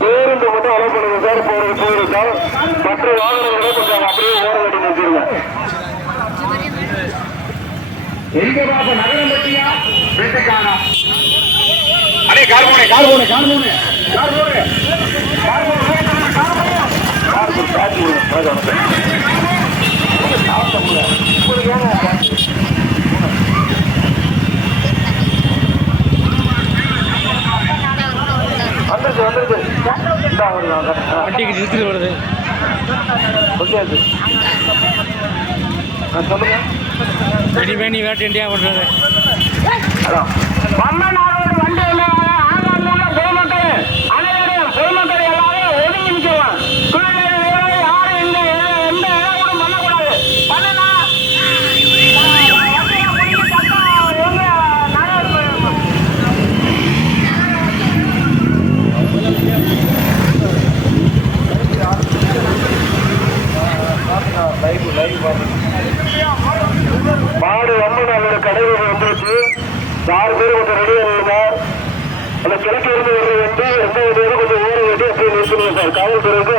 பேருந்து மட்டும் அலோ பண்ணுங்க சார். போயிருக்கு சார். மற்ற வாகனங்களை கொஞ்சம் அப்படியே ஓர கட்டி நிறுத்திடுங்க. எங்க பாப்பா நகரம் பற்றியா வீட்டுக்காரா? அடே கார்போனே கார்போனே கார்போனே கார்போனே கார்போனே வண்டிக்கு நிறுத்திட்டு வருது. சொல்லுங்க. ரெடிமேட் வேட்டு இண்டியா பண்ணுறது. மன்னனாரோட வண்டி பொதுமக்கள் அனைவரும் பொதுமக்கள் எல்லாரும் ஒதுங்கி நிற்கலாம். யாரும் எந்த இடம் கூட பண்ணக்கூடாது. பண்ணனா மாடு அம்மனோட கடைகள் வந்துருச்சு. 6 பேர் கொஞ்சம் ரெடியாக இருந்தார். அந்த கிழக்கு இருந்து வர்றது வந்து எந்த ஒரு கொஞ்சம் ஓரம் வெட்டி அப்படியே நிறுத்தணும் சார். காவல்துறைக்கு